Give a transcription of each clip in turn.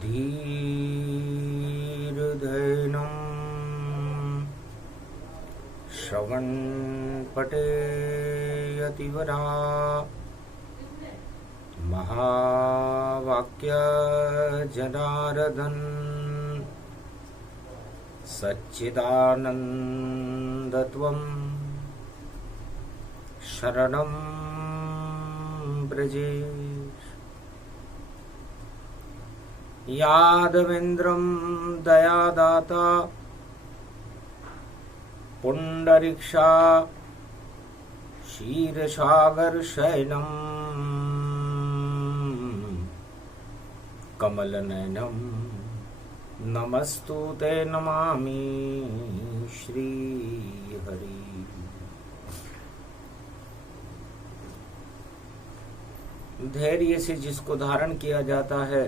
धीर्धैनं श्रवणपटेयतिवरा महावाक्य जनार्दन सच्चिदानन्दत्वं शरणं ब्रजे यादवेन्द्रं दयादाता पुंडरीक्षा क्षीरसागरशयनं कमलनयनं नमस्तुते नमामि श्रीहरि। धैर्य से जिसको धारण किया जाता है,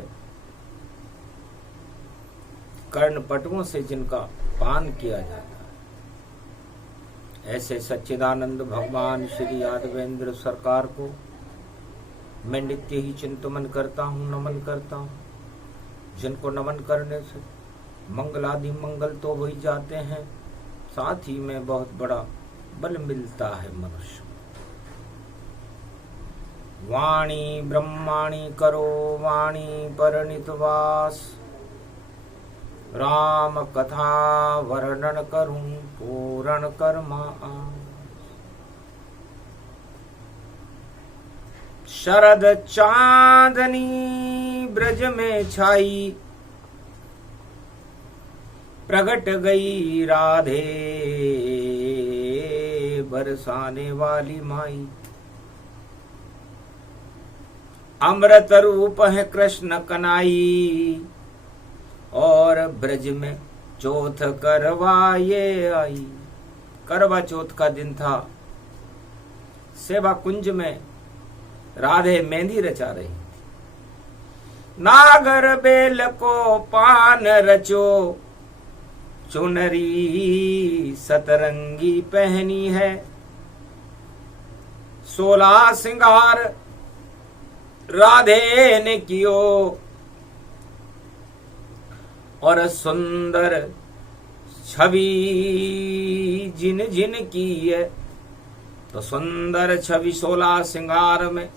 कर्णपटुओं से जिनका पान किया जाता है, ऐसे सच्चिदानंद भगवान श्री यादवेंद्र सरकार को मैं नित्य ही चिंतन करता हूँ, नमन करता हूँ। जिनको नमन करने से मंगल आदि मंगल तो हो ही जाते हैं, साथ ही में बहुत बड़ा बल मिलता है मनुष्य। वाणी ब्रह्माणी करो वाणी परनितवास, राम कथा वर्णन करूं पूर्ण कर्मा शरद चांदनी ब्रज में छाई, प्रगट गई राधे बरसाने वाली माई। अमृत रूप है कृष्ण कनाई, और ब्रज में चौथ करवाए आई। करवा चौथ का दिन था। सेवा कुंज में राधे मेहंदी रचा रही। नागर बेल को पान रचो, चुनरी सतरंगी पहनी है। 16 सिंगार राधे ने कियो, और सुंदर छवि जिन जिन की है। तो सुंदर छवि 16 सिंगार में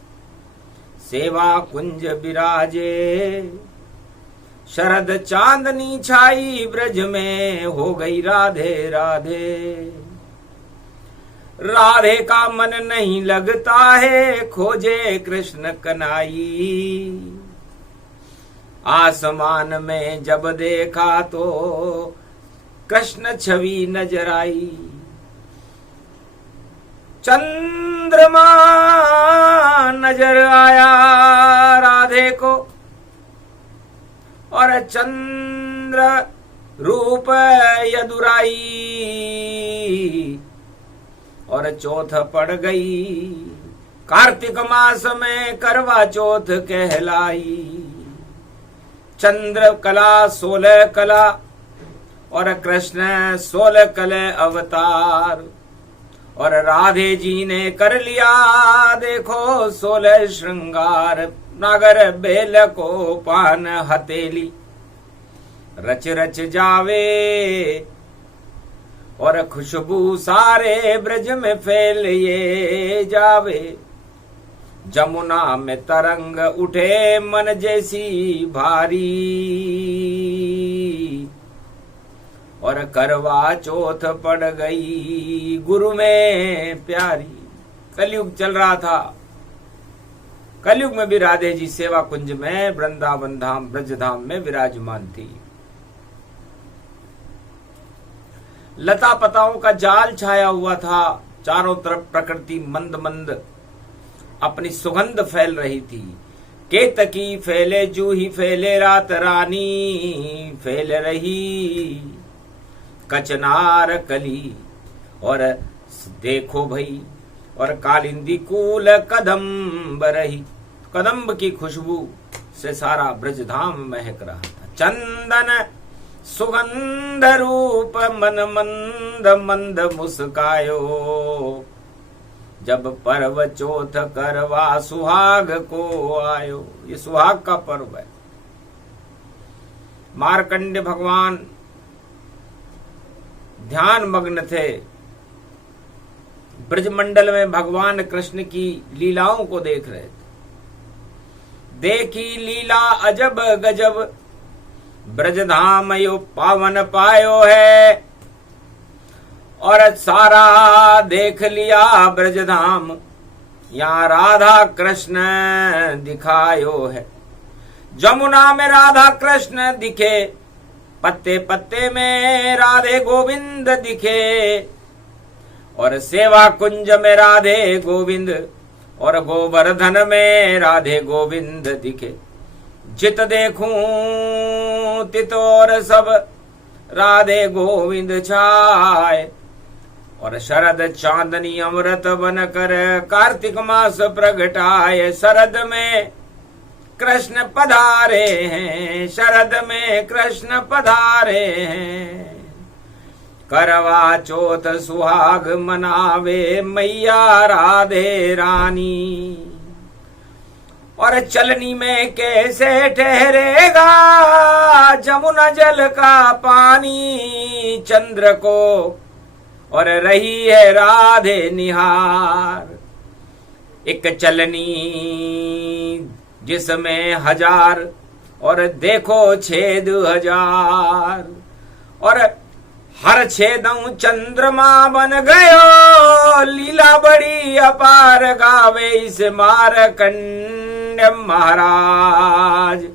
सेवा कुंज विराजे। शरद चांदनी छाई ब्रज में, हो गई राधे राधे। राधे का मन नहीं लगता है, खोजे कृष्ण कनाई। आसमान में जब देखा तो कृष्ण छवि नजर आई। चंद्रमा नजर आया राधे को, और चंद्र रूप यदुराई। और चौथ पड़ गई, कार्तिक मास में करवा चौथ कहलाई। चंद्र कला 16 कला, और कृष्ण 16 कले अवतार। और राधे जी ने कर लिया देखो 16 श्रृंगार। नागर बेल को पान हथेली, रच रच जावे। और खुशबू सारे ब्रज में फैल ये जावे। जमुना में तरंग उठे मन जैसी भारी। और करवा चौथ पड़ गई गुरु में प्यारी। कलयुग चल रहा था। कलयुग में भी राधे जी सेवा कुंज में वृंदावन धाम ब्रज धाम में विराजमान थी। लता पताओं का जाल छाया हुआ था। चारों तरफ प्रकृति मंद मंद अपनी सुगंध फैल रही थी। केतकी फैले जूही फैले, रात रानी फैल रही। कचनार कली और देखो भई, और कालिंदी कूल कदम्ब रही। कदम्ब की खुशबू से सारा ब्रजधाम महक रहा था। चंदन सुगंध रूप मन मंद मंद मुस्कायो। जब पर्व चौथ करवा सुहाग को आयो। ये सुहाग का पर्व है। मार्कंड भगवान ध्यान मग्न थे। ब्रजमंडल में भगवान कृष्ण की लीलाओं को देख रहे थे। देखी लीला अजब गजब, ब्रजधाम यो पावन पायो है। और सारा देख लिया ब्रजधाम, यहाँ राधा कृष्ण दिखायो है। जमुना में राधा कृष्ण दिखे, पत्ते पत्ते में राधे गोविंद दिखे। और सेवा कुंज में राधे गोविंद, और गोवर्धन में राधे गोविंद दिखे। जित देखूं तित और सब राधे गोविंद छाए। और शरद चांदनी अमृत बन कर कार्तिक मास प्रगटाए। शरद में कृष्ण पधारे हैं, शरद में कृष्ण पधारे हैं। करवा चौथ सुहाग मनावे मैया राधे रानी। और चलनी में कैसे ठहरेगा जमुना जल का पानी। चंद्र को और रही है राधे निहार। एक चलनी जिसमें 1000 और देखो छेद 1000। और हर छेदों चंद्रमा बन गयो, लीला बड़ी अपार गावे इस मारकंड महाराज।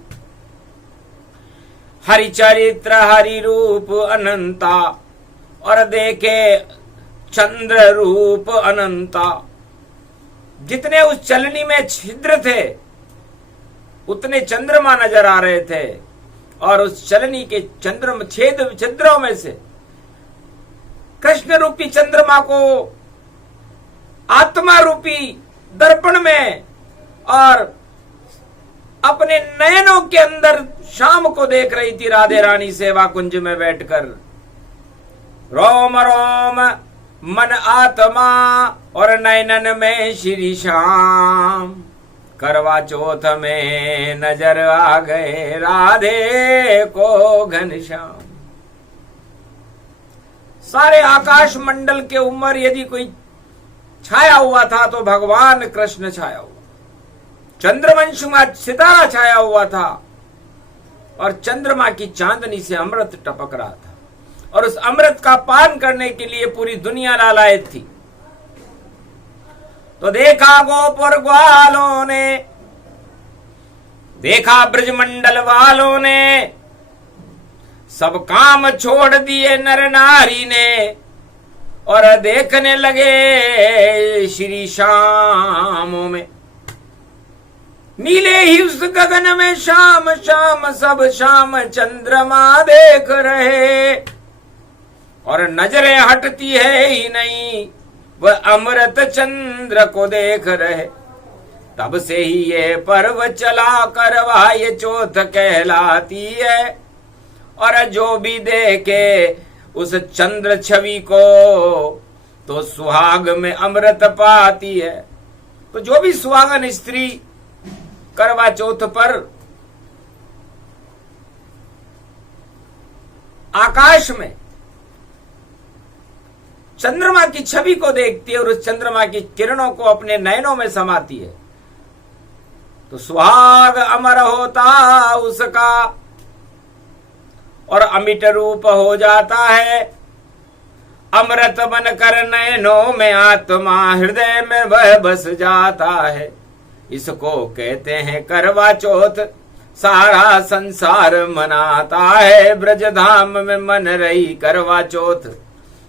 हरि चरित्र हरि रूप अनंता, और देखे चंद्र रूप अनंता। जितने उस चलनी में छिद्र थे उतने चंद्रमा नजर आ रहे थे। और उस चलनी के छिद्रों में से कृष्ण रूपी चंद्रमा को आत्मा रूपी दर्पण में और अपने नयनों के अंदर शाम को देख रही थी राधे रानी सेवा कुंज में बैठकर। रोम रोम मन आत्मा और नयनन में श्री श्याम। करवा चौथ में नजर आ गए राधे को घनश्याम। सारे आकाश मंडल के ऊपर यदि कोई छाया हुआ था तो भगवान कृष्ण छाया हुआ। चंद्रवंश में सितारा छाया हुआ था और चंद्रमा की चांदनी से अमृत टपक रहा था। और उस अमृत का पान करने के लिए पूरी दुनिया लालायत थी। तो देखा गोपुर ग्वालों ने, देखा ब्रजमंडल वालों ने, सब काम छोड़ दिए नर नारी ने। और देखने लगे श्री श्यामों में। नीले ही उस गगन में शाम शाम सब शाम चंद्रमा देख रहे। और नजरें हटती है ही नहीं, वह अमृत चंद्र को देख रहे। तब से ही ये पर्व चला करवा ये चौथ कहलाती है। और जो भी देखे उस चंद्र छवि को तो सुहाग में अमृत पाती है। तो जो भी सुहागन स्त्री करवा चौथ पर आकाश में चंद्रमा की छवि को देखती है और उस चंद्रमा की किरणों को अपने नयनों में समाती है तो सुहाग अमर होता उसका और अमिट रूप हो जाता है। अमृत बनकर नयनों में आत्मा हृदय में वह बस जाता है। इसको कहते हैं करवा चौथ, सारा संसार मनाता है। ब्रजधाम में मन रही करवा चौथ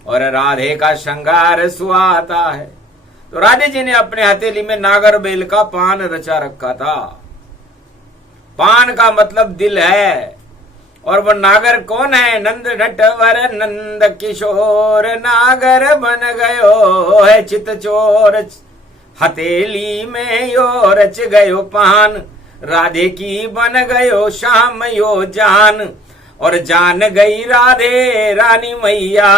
और राधे का श्रृंगार सुहाता है। तो राधे जी ने अपने हथेली में नागर बेल का पान रचा रखा था। पान का मतलब दिल है। और वो नागर कौन है? नंद नटवर नंद किशोर नागर बन गयो है चित चोर। हथेली में यो रच गयो पान, राधे की बन गयो श्याम यो जान। और जान गई राधे रानी मैया,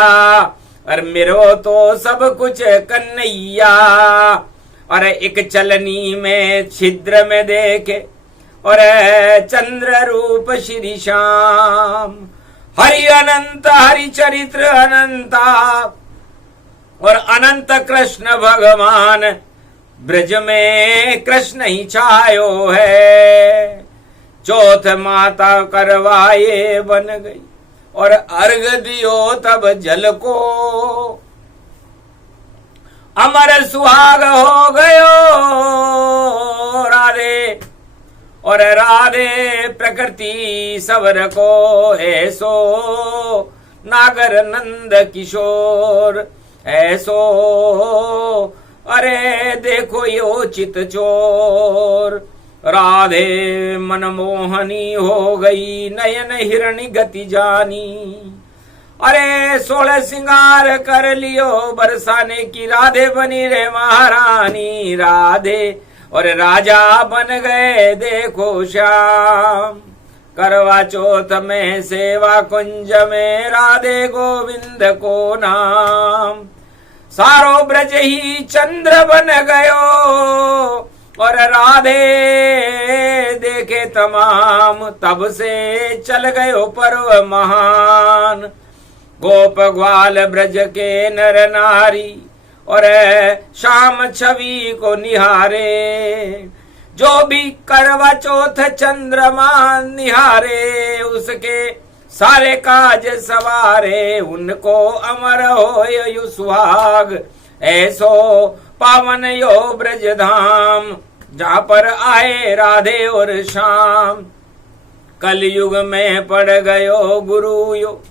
और मेरो तो सब कुछ कन्हैया। और एक चलनी में छिद्र में देखे और चंद्र रूप श्री श्याम। हरि अनंत हरि चरित्र अनंता और अनंत कृष्ण भगवान ब्रज में कृष्ण ही छायो है। चौथ माता करवाए बन गई और अर्घ दियो तब जल को। अमर सुहाग हो गयो राधे और राधे प्रकृति सवर को। ऐसो नागर नंद किशोर ऐसो अरे देखो यो चित चोर। राधे मनमोहनी हो गई नयन हिरणी गति जानी। अरे 16 सिंगार कर लियो बरसाने की राधे बनी रे महारानी। राधे और राजा बन गए देखो श्याम। करवा चौथ में सेवा कुंज में राधे गोविंद को नाम। सारो ब्रज ही चंद्र बन गयो और राधे देखे तमाम। तब से चल गयो पर्व महान। गोप ग्वाल ब्रज के नर नारी और शाम छवि को निहारे। जो भी करवा चौथ चंद्रमा निहारे उसके सारे काज सवारे। उनको अमर हो यु सुहाग ऐसो पावन यो ब्रज धाम। जहाँ पर आए राधे और श्याम। कलयुग में पड़ गयो गुरु यो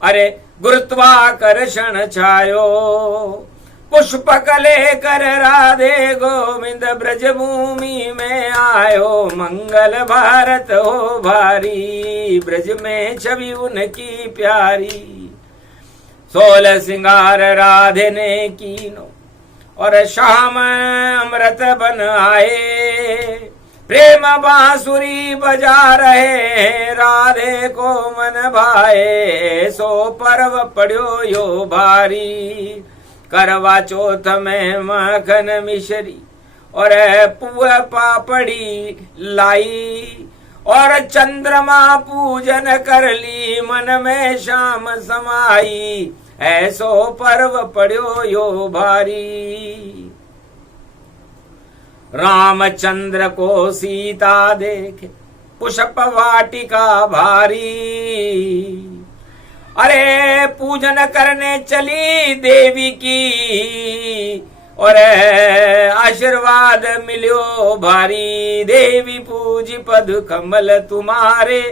अरे गुरुत्वाकर्षण छायो। पुष्प कले कर राधे गोविंद ब्रज भूमि में आयो। मंगल भारत हो भारी ब्रज में छवि उनकी प्यारी। 16 सिंगार राधे ने कीनो और शाम अमृत बन आए। प्रेम बांसुरी बजा रहे राधे को मन भाए। सो पर्व पड़ो यो भारी। करवा चौथ में माखन मिश्री और पुआ पापड़ी लाई। और चंद्रमा पूजन कर ली मन में शाम समाई। ऐसो पर्व पड़ो यो भारी। रामचंद्र को सीता देखे पुष्प वाटिका भारी। अरे पूजन करने चली देवी की और आशीर्वाद मिलो भारी। देवी पूजी पद कमल तुम्हारे।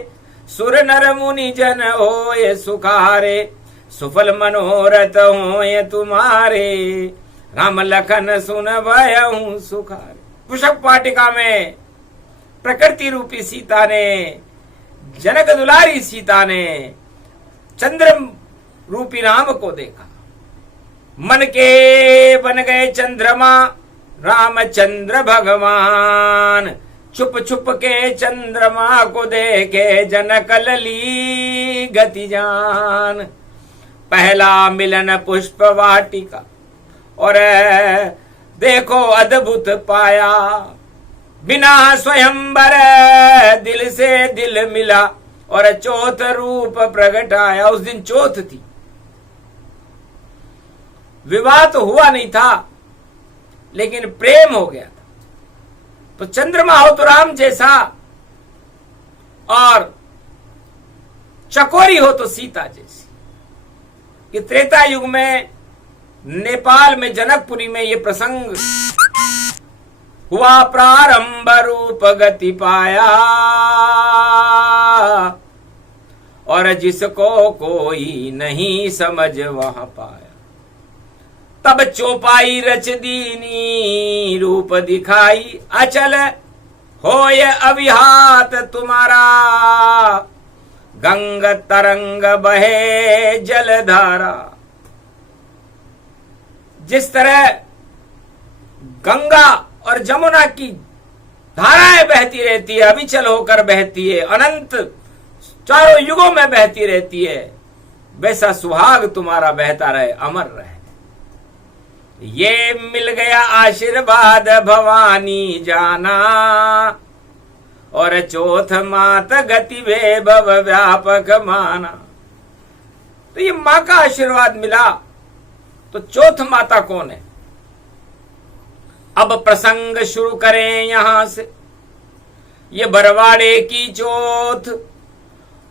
सुर नर मुनि जन होए सुखारे। सुफल मनोरथ होए तुम्हारे। राम लखन सुन भयहु सुखारे। पुष्प वाटिका में प्रकृति रूपी सीता ने जनक दुलारी सीता ने चंद्र रूपी राम को देखा। मन के बन गए चंद्रमा रामचंद्र भगवान। छुप छुप के चंद्रमा को देखे जनक लली गति जान। पहला मिलन पुष्प वाटिका और देखो अद्भुत पाया। बिना स्वयंवर दिल से दिल मिला और चौथ रूप प्रगटाया। उस दिन चौथ थी। विवाह तो हुआ नहीं था लेकिन प्रेम हो गया था। तो चंद्रमा हो तो राम जैसा और चकोरी हो तो सीता जैसी। ये त्रेता युग में नेपाल में जनकपुरी में ये प्रसंग हुआ। प्रारंभ रूप गति पाया और जिसको कोई नहीं समझ वहां पाया। तब चौपाई रच दीनी रूप दिखाई। अचल होय अविहात तुम्हारा। गंग तरंग बहे जलधारा। जिस तरह गंगा और जमुना की धाराएं बहती रहती है, अविचल होकर बहती है, अनंत चारों युगों में बहती रहती है, वैसा सुहाग तुम्हारा बहता रहे, अमर रहे। ये मिल गया आशीर्वाद भवानी जाना और चौथ मात गति वे भव व्यापक माना। तो ये मां का आशीर्वाद मिला। तो चौथ माता कौन है? अब प्रसंग शुरू करें यहां से। ये बरवाड़े की चौथ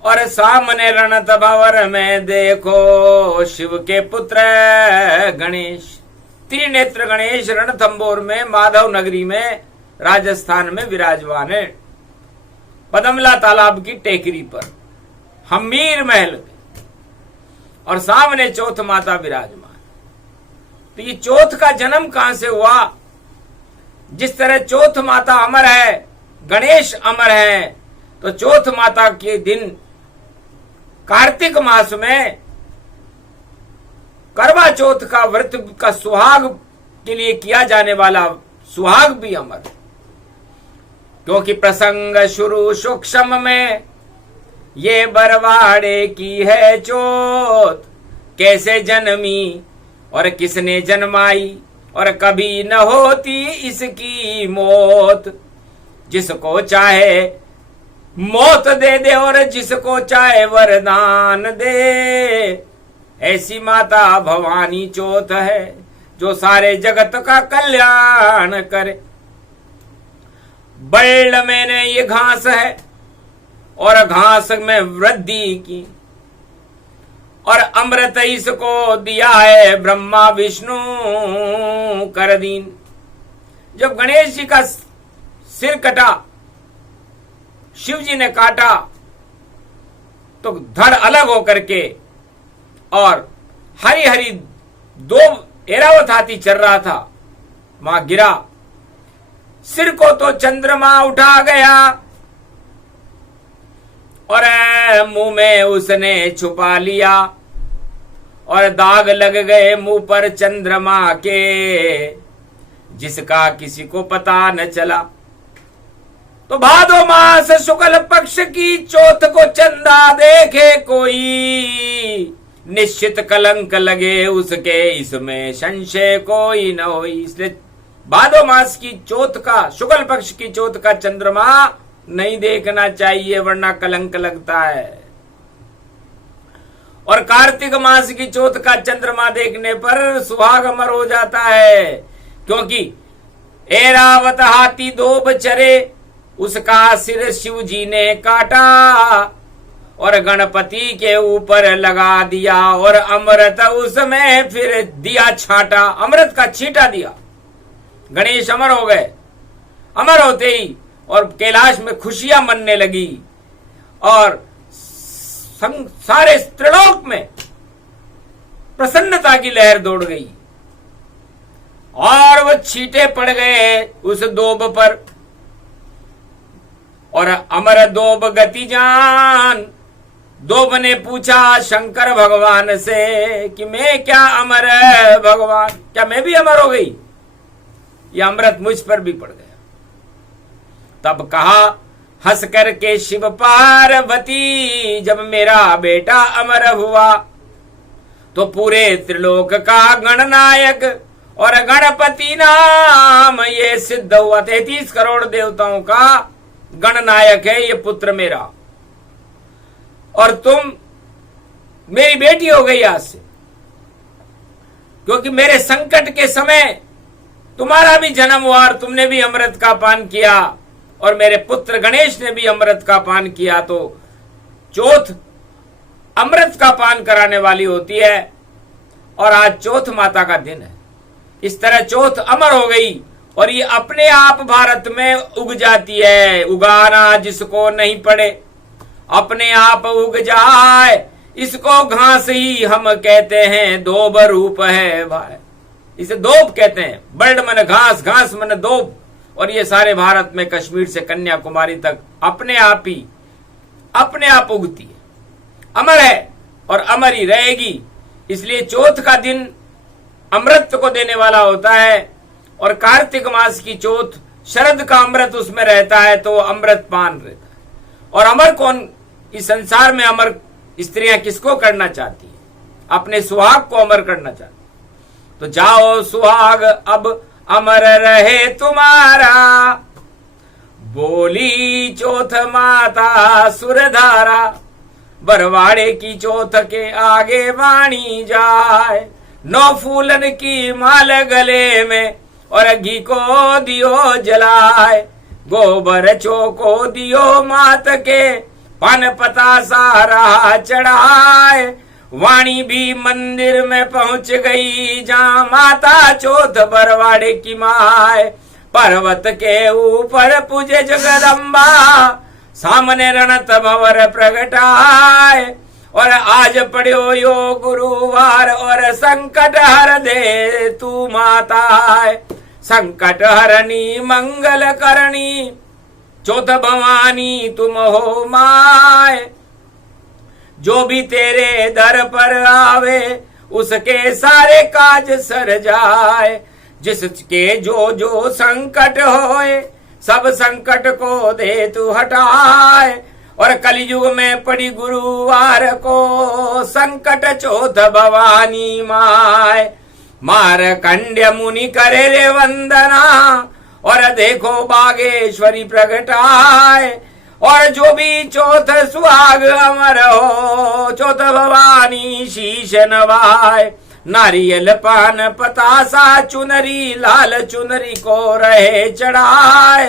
और सामने रणत भंवर में देखो शिव के पुत्र गणेश, त्रिनेत्र गणेश रणथंबोर में माधव नगरी में राजस्थान में विराजमान है, पदमला तालाब की टेकरी पर हमीर महल में, और सामने चौथ माता विराजमान। तो ये चौथ का जन्म कहां से हुआ? जिस तरह चौथ माता अमर है, गणेश अमर है, तो चौथ माता के दिन कार्तिक मास में करवा चौथ का व्रत का सुहाग के लिए किया जाने वाला सुहाग भी अमर है। क्योंकि प्रसंग शुरू सूक्ष्म में, ये बरवाड़े की है चौथ, कैसे जन्मी और किसने जन्माई, और कभी न होती इसकी मौत। जिसको चाहे मौत दे दे और जिसको चाहे वरदान दे, ऐसी माता भवानी चौथ है जो सारे जगत का कल्याण करे। बल्ड में ये घास है और घास में वृद्धि की, और अमृत इसको दिया है ब्रह्मा विष्णु कर दीन। जब गणेश जी का सिर कटा, शिव जी ने काटा, तो धड़ अलग होकर के और हरी हरी दो एरावत हाथी चल रहा था, वहां गिरा। सिर को तो चंद्रमा उठा गया और मुंह में उसने छुपा लिया, और दाग लग गए मुंह पर चंद्रमा के, जिसका किसी को पता न चला। तो भादो मास शुक्ल पक्ष की चौथ को चंदा देखे कोई, निश्चित कलंक लगे उसके इसमें संशय कोई न हो। इसलिए भादो मास की चौथ का, शुक्ल पक्ष की चौथ का चंद्रमा नहीं देखना चाहिए, वरना कलंक लगता है। और कार्तिक मास की चौथ का चंद्रमा देखने पर सुहाग अमर हो जाता है। क्योंकि एरावत हाथी दो बचरे, उसका सिर शिव जी ने काटा और गणपति के ऊपर लगा दिया, और अमृत उसमें फिर दिया छाटा, अमृत का छींटा दिया। गणेश अमर हो गए। अमर होते ही और कैलाश में खुशियां मनने लगी, और सारे त्रिलोक में प्रसन्नता की लहर दौड़ गई, और वो छींटे पड़ गए उस दोब पर। और अमर दोब गति जान, दोब ने पूछा शंकर भगवान से कि मैं क्या अमर है भगवान, क्या मैं भी अमर हो गई? यह अमृत मुझ पर भी पड़ गया। तब कहा हंस करके शिव पार्वती, जब मेरा बेटा अमर हुआ तो पूरे त्रिलोक का गणनायक और गणपति नाम ये सिद्ध हुआ। 33 करोड़ देवताओं का गणनायक है ये पुत्र मेरा, और तुम मेरी बेटी हो गई आज से। क्योंकि मेरे संकट के समय तुम्हारा भी जन्म हुआ और तुमने भी अमृत का पान किया, और मेरे पुत्र गणेश ने भी अमृत का पान किया। तो चौथ अमृत का पान कराने वाली होती है, और आज चौथ माता का दिन है। इस तरह चौथ अमर हो गई, और ये अपने आप भारत में उग जाती है। उगाना जिसको नहीं पड़े, अपने आप उग जाए, इसको घास ही हम कहते हैं, दोब रूप है भाई, इसे दोब कहते हैं। बल्ड मन घास, घास मन दोब। और ये सारे भारत में कश्मीर से कन्याकुमारी तक अपने आप उगती है, अमर है और अमर ही रहेगी। इसलिए चौथ का दिन अमृत को देने वाला होता है, और कार्तिक मास की चौथ शरद का अमृत उसमें रहता है, तो अमृत पान रहता है। और अमर कौन इस संसार में? अमर स्त्रियां किसको करना चाहती है? अपने सुहाग को अमर करना चाहती। तो जाओ सुहाग अब अमर रहे तुम्हारा, बोली चौथ माता सुरधारा, बरवाड़े की चौथ के आगे वाणी जाए। 9 फूलन की माल गले में और घी को दियो जलाए। गोबर चौको दियो मात के, पान पता सारा चढ़ाए। वाणी भी मंदिर में पहुंच गई, जहां माता चौथ बरवाड़े की माए। पर्वत के ऊपर पूजे जगदम्बा, सामने रणत भंवर प्रगटाए। और आज पढ़ो यो गुरुवार, और संकट हर दे तू माता। संकट हरनी मंगल करनी, चौथ भवानी तुम हो माए। जो भी तेरे दर पर आवे, उसके सारे काज सर जाए। जिसके जो जो संकट होए, सब संकट को दे तू हटाए। और कलयुग में पड़ी गुरुवार को, संकट चौथ भवानी माए। मारकंड्य मुनि करे रे वंदना, और देखो बागेश्वरी प्रगटाए। और जो भी चौथ सुहाग अमर हो, चौथ भवानी शीश नवाए। नारियल पान पतासा चुनरी, लाल चुनरी को रहे चढ़ाए।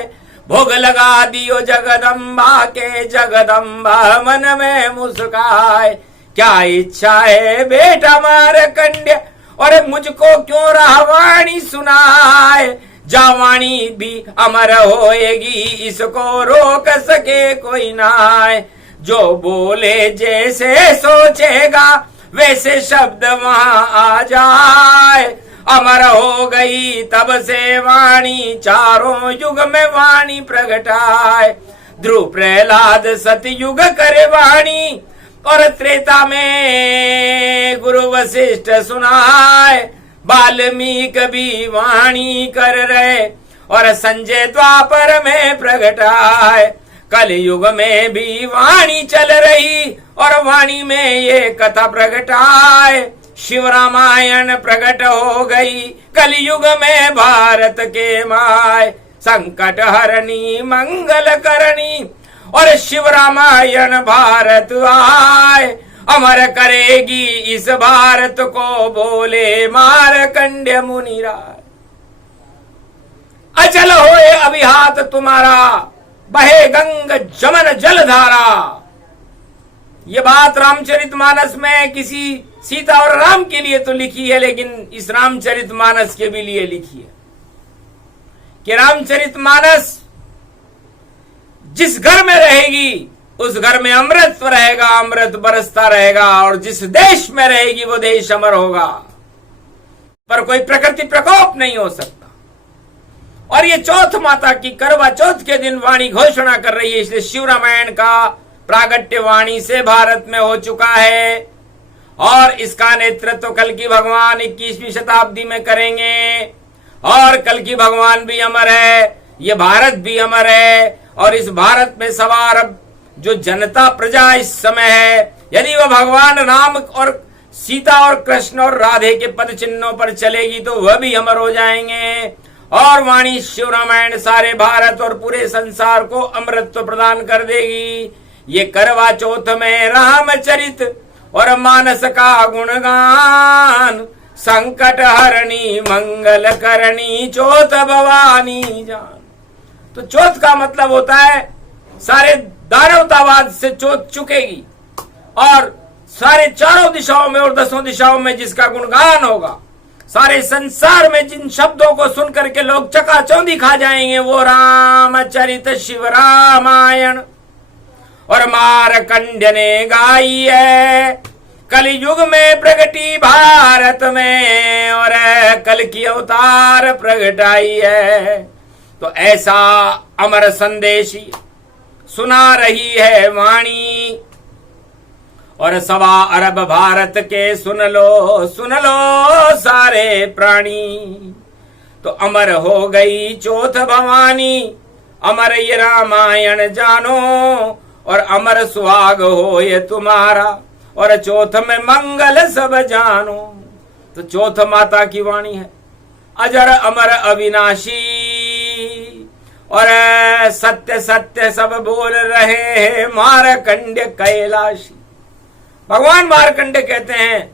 भोग लगा दियो जगदम्बा के, जगदम्बा मन में मुस्काए। क्या इच्छा है बेटा मारकंड्य, और मुझको क्यों रावाणी सुनाए। जावाणी भी अमर होएगी, इसको रोक सके कोई नाय। जो बोले जैसे सोचेगा, वैसे शब्द वहां आ जाए। अमर हो गई तब से वाणी, चारों युग में वाणी प्रगटाए। ध्रुव प्रहलाद सतयुग करे वाणी, और त्रेता में गुरु वशिष्ठ सुनाए। वाल्मीक भी वाणी कर रहे, और संजय द्वापर में प्रगटाए। कलयुग में भी वाणी चल रही, और वाणी में ये कथा प्रगटाए। शिव रामायण प्रकट हो गई, कलयुग में भारत के माय। संकट हरनी मंगल करनी, और शिव रामायण भारत आए। अमर करेगी इस भारत को, बोले मारकंड्य मुनिराय। अचल होए अभी हाथ तुम्हारा, बहे गंग जमन जलधारा। ये बात रामचरितमानस में किसी सीता और राम के लिए तो लिखी है, लेकिन इस रामचरितमानस के भी लिए लिखी है कि रामचरितमानस जिस घर में रहेगी, उस घर में अमृत रहेगा, अमृत बरसता रहेगा। और जिस देश में रहेगी, वो देश अमर होगा, पर कोई प्रकृति प्रकोप नहीं हो सकता। और ये चौथ माता की करवा चौथ के दिन वाणी घोषणा कर रही है, इसलिए शिव रामायण का प्रागट्य वाणी से भारत में हो चुका है। और इसका नेतृत्व कल की भगवान 21वीं शताब्दी में करेंगे। और कल की भगवान भी अमर है, ये भारत भी अमर है। और इस भारत में सवार जो जनता प्रजा इस समय है, यदि वह भगवान राम और सीता और कृष्ण और राधे के पद चिन्हों पर चलेगी, तो वह भी अमर हो जाएंगे। और वाणी शिव रामायण सारे भारत और पूरे संसार को अमृतत्व प्रदान कर देगी। ये करवा चौथ में रामचरित और मानस का गुणगान, संकट हरणी मंगल करणी चौथ भवानी जान। तो चौथ का मतलब होता है सारे दानवतावाद से चौथ चुकेगी, और सारे चारों दिशाओं में और 10 दिशाओं में जिसका गुणगान होगा, सारे संसार में जिन शब्दों को सुनकर के लोग चकाचौंधी खा जाएंगे, वो रामचरित शिव रामायण। और मारकंड्य ने गाई है, कलयुग में प्रगटी भारत में, और कल की अवतार प्रगटाई है। तो ऐसा अमर संदेशी सुना रही है वाणी। और 1.25 अरब भारत के सुन लो सारे प्राणी। तो अमर हो गई चौथ भवानी, अमर ये रामायण जानो, और अमर सुहाग हो ये तुम्हारा, और चौथ में मंगल सब जानो। तो चौथ माता की वाणी है, अजर अमर अविनाशी, और सत्य सत्य सब बोल रहे मारकंड्य कैलाशी। भगवान मारकंड्य कहते हैं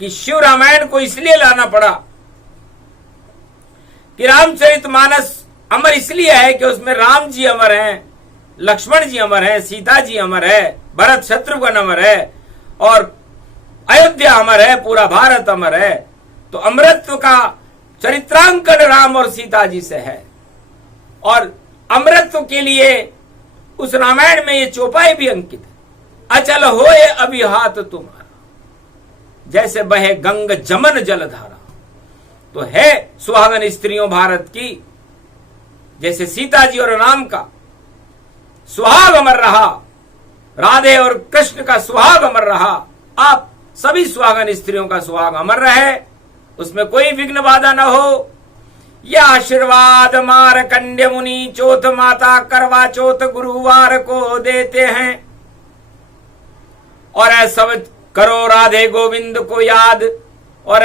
कि शिव रामायण को इसलिए लाना पड़ा कि रामचरितमानस अमर इसलिए है कि उसमें राम जी अमर हैं, लक्ष्मण जी अमर हैं, सीता जी अमर है, भरत शत्रुघ्न अमर है और अयोध्या अमर है, पूरा भारत अमर है। तो अमरत्व का चरित्रांकन राम और सीता जी से है और अमरत्व के लिए उस रामायण में ये चौपाई भी अंकित है। अचल होए अभी हाथ तुम्हारा, जैसे बहे गंग जमन जलधारा। तो है सुहागन स्त्रियों भारत की, जैसे सीता जी और राम का सुहाग अमर रहा, राधे और कृष्ण का सुहाग अमर रहा, आप सभी सुहागन स्त्रियों का सुहाग अमर रहे, उसमें कोई विघ्न बाधा न हो। यह आशीर्वाद मारकंड्य मुनि चौथ माता करवा चौथ गुरुवार को देते हैं। और सब करो राधे गोविंद को याद, और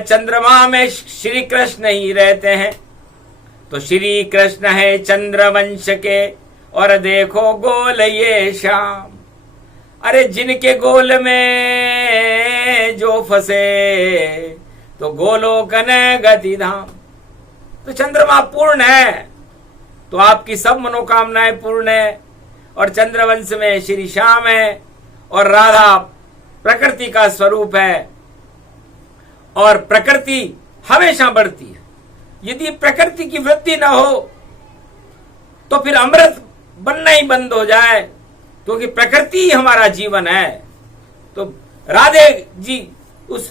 चंद्रमा में श्री कृष्ण ही रहते हैं। तो श्री कृष्ण है चंद्रवंश के, और देखो गोल ये श्याम। अरे जिनके गोल में जो फंसे तो गोलोकन गति धाम। तो चंद्रमा पूर्ण है तो आपकी सब मनोकामनाएं पूर्ण है। और चंद्रवंश में श्री श्याम है और राधा प्रकृति का स्वरूप है और प्रकृति हमेशा बढ़ती है। यदि प्रकृति की वृद्धि न हो तो फिर अमृत बनना ही बंद हो जाए, क्योंकि प्रकृति ही हमारा जीवन है। तो राधे जी उस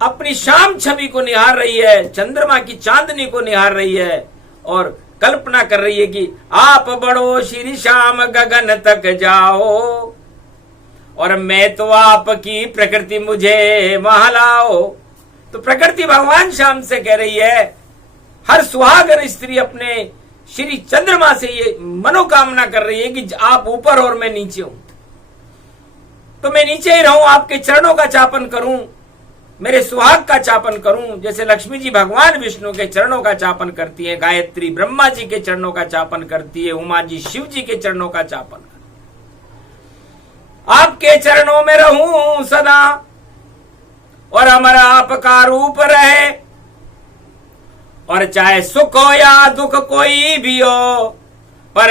अपनी शाम छवि को निहार रही है, चंद्रमा की चांदनी को निहार रही है और कल्पना कर रही है कि आप बढ़ो श्री श्याम गगन तक जाओ और मैं तो आपकी प्रकृति मुझे वहां लाओ। तो प्रकृति भगवान श्याम से कह रही है, हर सुहागन स्त्री अपने श्री चंद्रमा से ये मनोकामना कर रही है कि आप ऊपर और मैं नीचे हूं, तो मैं नीचे ही रहूं, आपके चरणों का चापन करूं, मेरे सुहाग का चापन करूं। जैसे लक्ष्मी जी भगवान विष्णु के चरणों का चापन करती है, गायत्री ब्रह्मा जी के चरणों का चापन करती है, उमा जी शिव जी के चरणों का चापन करती है। आपके चरणों में रहूं सदा और हमारा आपका रूप रहे, और चाहे सुख हो या दुख कोई भी हो, पर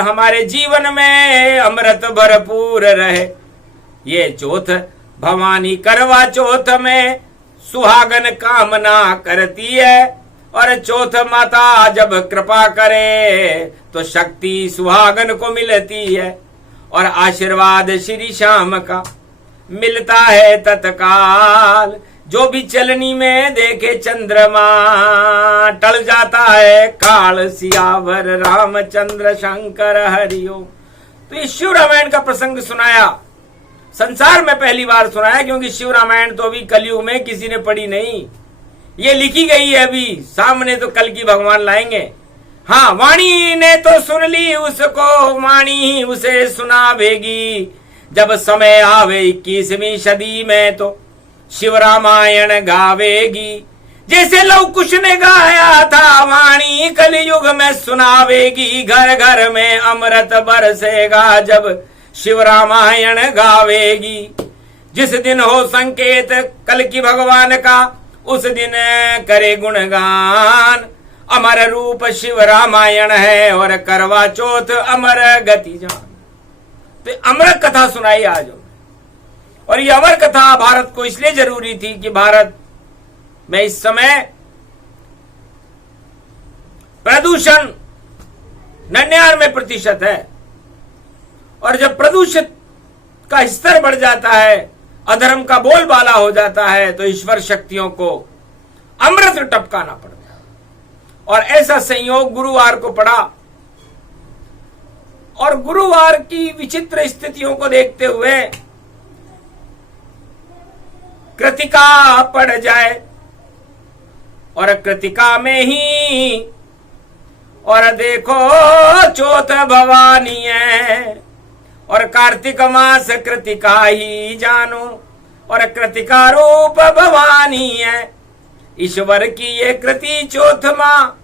हमारे जीवन में अमृत भरपूर रहे। ये चौथ भवानी करवा चौथ में सुहागन कामना करती है, और चौथ माता जब कृपा करे तो शक्ति सुहागन को मिलती है, और आशीर्वाद श्री श्याम का मिलता है तत्काल। जो भी चलनी में देखे चंद्रमा, टल जाता है काल सियावर रामचंद्र शंकर हरिओम। तो ये शिव रामायण का प्रसंग सुनाया, संसार में पहली बार सुनाया, क्योंकि शिव रामायण तो अभी कलयुग में किसी ने पढ़ी नहीं, ये लिखी गई है अभी, सामने तो कल की भगवान लाएंगे। हाँ, वाणी ने तो सुन ली उसको, वाणी उसे सुनावेगी, जब समय आवे 21वीं सदी में तो शिव रामायण गावेगी। जैसे लव कुश ने गाया था, वाणी कलयुग में सुनावेगी, घर घर में अमृत बरसेगा जब शिव रामायण गावेगी। जिस दिन हो संकेत कल की भगवान का, उस दिन करे गुणगान, अमर रूप शिव रामायण है और करवा चौथ अमर गति जान। तो अमर कथा सुनाई आज, और ये अमर कथा भारत को इसलिए जरूरी थी कि भारत में इस समय प्रदूषण 99% है, और जब प्रदूषित का स्तर बढ़ जाता है, अधर्म का बोलबाला हो जाता है, तो ईश्वर शक्तियों को अमृत टपकाना पड़ता है। और ऐसा संयोग गुरुवार को पड़ा, और गुरुवार की विचित्र स्थितियों को देखते हुए कृतिका पड़ जाए, और कृतिका में ही और देखो चौथ भवानी है, और कार्तिक मास कृतिका ही जानो, और कृतिका रूप भवानी है। ईश्वर की ये कृति चौथ माँ,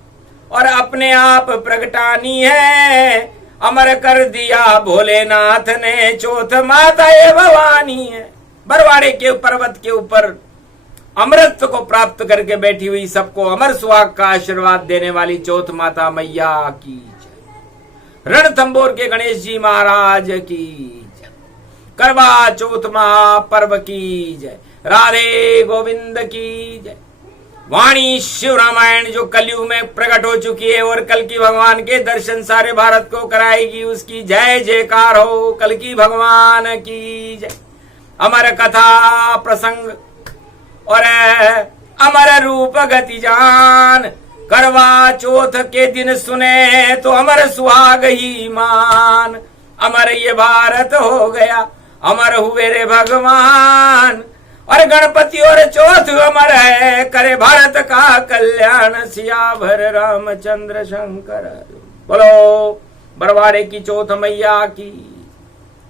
और अपने आप प्रगटानी है। अमर कर दिया भोलेनाथ ने, चौथ माता ये भवानी है। बरवाड़े के पर्वत के ऊपर अमृत को प्राप्त करके बैठी हुई, सबको अमर सुहाग का आशीर्वाद देने वाली चौथ माता मैया की जय। रणथंबोर के गणेश जी महाराज की जय। करवा चौथ महापर्व की जय। राधे गोविंद की जय। वाणी शिव रामायण जो कलयुग में प्रकट हो चुकी है और कल की भगवान के दर्शन सारे भारत को कराएगी, उसकी जय जयकार हो। कल की भगवान की जय। अमर कथा प्रसंग और अमर रूप गति जान, करवा चौथ के दिन सुने तो अमर सुहाग ही मान। अमर ये भारत हो गया, अमर हुए रे भगवान। और गणपति और चौथ अमर है, करे भारत का कल्याण। सियावर रामचंद्र शंकर। बोलो बरवाड़े की चौथ मैया की,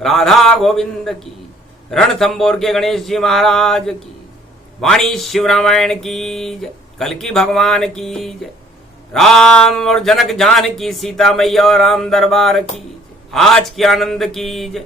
राधा गोविंद की, रणथंबोर के गणेश जी महाराज की, वाणी शिव रामायण की जय। कल की भगवान की जय। राम और जनक जान की, सीता मैया और राम दरबार की जय। आज की आनंद की जय।